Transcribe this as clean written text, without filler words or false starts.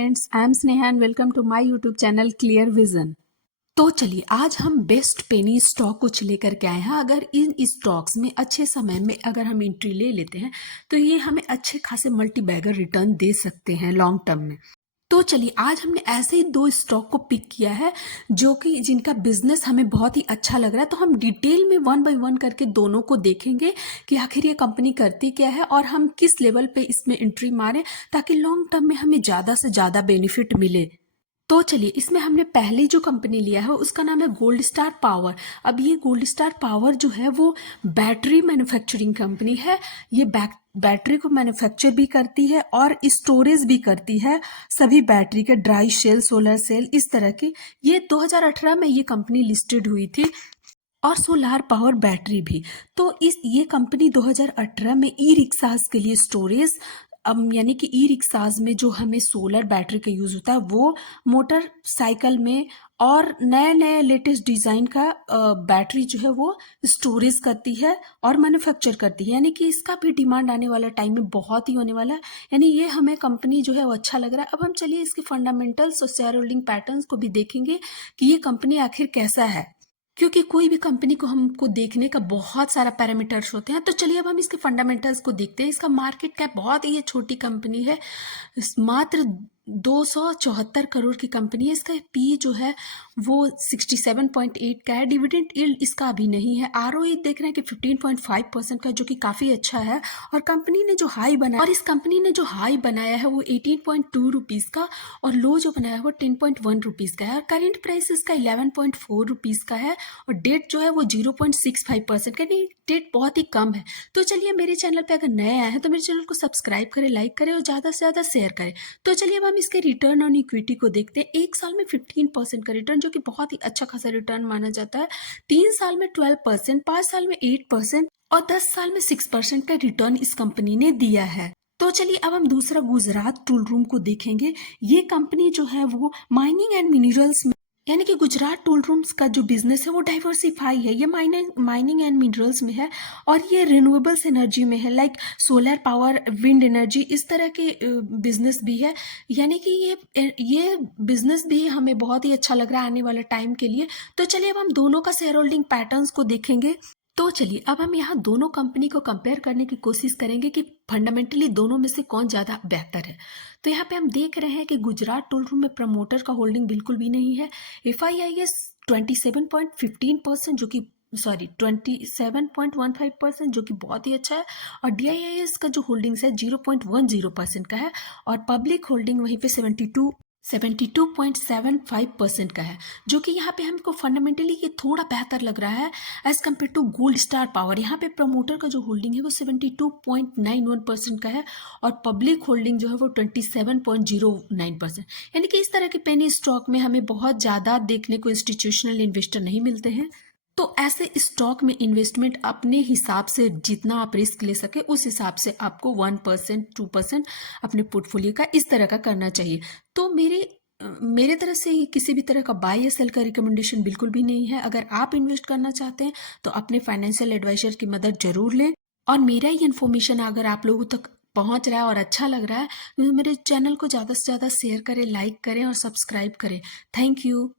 Friends, I am Sneha and welcome to my YouTube channel clear vision. तो चलिए आज हम बेस्ट पेनी स्टॉक कुछ लेकर के आए हैं। अगर इन स्टॉक्स में अच्छे समय में अगर हम एंट्री ले लेते हैं तो ये हमें अच्छे खासे मल्टी बैगर रिटर्न दे सकते हैं लॉन्ग टर्म में। तो चलिए आज हमने ऐसे ही दो स्टॉक को पिक किया है जो कि जिनका बिजनेस हमें बहुत ही अच्छा लग रहा है। तो हम डिटेल में वन बाय वन करके दोनों को देखेंगे कि आखिर ये कंपनी करती क्या है और हम किस लेवल पे इसमें एंट्री मारें ताकि लॉन्ग टर्म में हमें ज़्यादा से ज़्यादा बेनिफिट मिले। तो चलिए इसमें हमने पहले जो कंपनी लिया है उसका नाम है गोल्ड स्टार पावर। अब ये गोल्ड स्टार पावर जो है वो बैटरी मैन्युफैक्चरिंग कंपनी है। ये बैटरी को मैन्युफैक्चर भी करती है और स्टोरेज भी करती है, सभी बैटरी के ड्राई सेल, सोलर सेल, इस तरह की। ये 2018 में ये कंपनी लिस्टेड हुई थी और सोलार पावर बैटरी भी। तो ये कंपनी 2018 में ई रिक्शाज के लिए स्टोरेज, यानी कि ई रिक्शाज में जो हमें सोलर बैटरी का यूज़ होता है वो मोटरसाइकिल में और नए नए लेटेस्ट डिज़ाइन का बैटरी जो है वो स्टोरेज करती है और मैन्युफैक्चर करती है। यानी कि इसका भी डिमांड आने वाला टाइम में बहुत ही होने वाला है। यानी ये हमें कंपनी जो है वो अच्छा लग रहा है। अब हम चलिए इसके फंडामेंटल्स और शेयर होल्डिंग पैटर्न्स को भी देखेंगे कि ये कंपनी आखिर कैसा है, क्योंकि कोई भी कंपनी को हमको देखने का बहुत सारा पैरामीटर्स होते हैं। तो चलिए अब हम इसके फंडामेंटल्स को देखते हैं। इसका मार्केट कैप बहुत ही ये छोटी कंपनी है, मात्र 274 करोड़ की कंपनी है। इसका पी जो है वो 67.8 का है। डिविडेंड यील्ड इसका अभी नहीं है। आरओई देख रहे हैं कि 15.5% का, जो कि काफ़ी अच्छा है। और कंपनी ने जो हाई बनाया, और इस कंपनी ने जो हाई बनाया है वो 18.2 रुपीज़ का और लो जो बनाया है वो 10.1 रुपीज़ का है। और करेंट प्राइस इसका 11.4 रुपीज़ का है और डेट जो है वो 0.65% का, नहीं डेट बहुत ही कम है। तो चलिए मेरे चैनल पे अगर नए आए हैं तो मेरे चैनल को सब्सक्राइब करें, लाइक करें और ज़्यादा से ज़्यादा शेयर करें। तो चलिए अब हम इसके रिटर्न ऑन इक्विटी को देखते हैं। 1 साल में 15% का रिटर्न, जो कि बहुत ही अच्छा खासा रिटर्न माना जाता है। 3 साल में 12%, 5 साल में 8% और 10 साल में 6% का रिटर्न इस कंपनी ने दिया है। तो चलिए अब हम दूसरा गुजरात टूल रूम को देखेंगे। ये कंपनी जो है वो माइनिंग एंड मिनरल्स में, यानी कि गुजरात टूल रूम्स का जो बिजनेस है वो डाइवर्सिफाई है। ये माइनिंग एंड मिनरल्स में है और ये रिन्यूएबल्स एनर्जी में है, like solar power, wind energy, इस तरह के बिजनेस भी है। यानी कि ये बिजनेस भी हमें बहुत ही अच्छा लग रहा है आने वाले टाइम के लिए। तो चलिए अब हम दोनों का शेयर होल्डिंग पैटर्न्स को देखेंगे। तो चलिए अब हम यहाँ दोनों कंपनी को कंपेयर करने की कोशिश करेंगे कि फंडामेंटली दोनों में से कौन ज़्यादा बेहतर है। तो यहाँ पे हम देख रहे हैं कि गुजरात टूल रूम में प्रमोटर का होल्डिंग बिल्कुल भी नहीं है। FIIS 27.15%, जो कि 27.15%, जो कि बहुत ही अच्छा है। और DIIS का जो होल्डिंग्स है 0.10% का है और पब्लिक होल्डिंग वहीं पे 72.75% का है, जो कि यहाँ पे हमको फंडामेंटली ये थोड़ा बेहतर लग रहा है as compared to gold star power. यहाँ पे प्रमोटर का जो होल्डिंग है वो 72.91% का है और पब्लिक होल्डिंग जो है वो 27.09%। यानी कि इस तरह के पेनी स्टॉक में हमें बहुत ज़्यादा देखने को इंस्टीट्यूशनल इन्वेस्टर नहीं मिलते हैं। तो ऐसे स्टॉक में इन्वेस्टमेंट अपने हिसाब से, जितना आप रिस्क ले सके उस हिसाब से आपको 1% 2% अपने पोर्टफोलियो का इस तरह का करना चाहिए। तो मेरे तरफ से किसी भी तरह का बाय या सेल का रिकमेंडेशन बिल्कुल भी नहीं है। अगर आप इन्वेस्ट करना चाहते हैं तो अपने फाइनेंशियल एडवाइजर की मदद जरूर लें। और मेरा ये इन्फॉर्मेशन अगर आप लोगों तक पहुंच रहा है और अच्छा लग रहा है तो मेरे चैनल को ज़्यादा से ज़्यादा शेयर करें, लाइक करें और सब्सक्राइब करें। Thank you.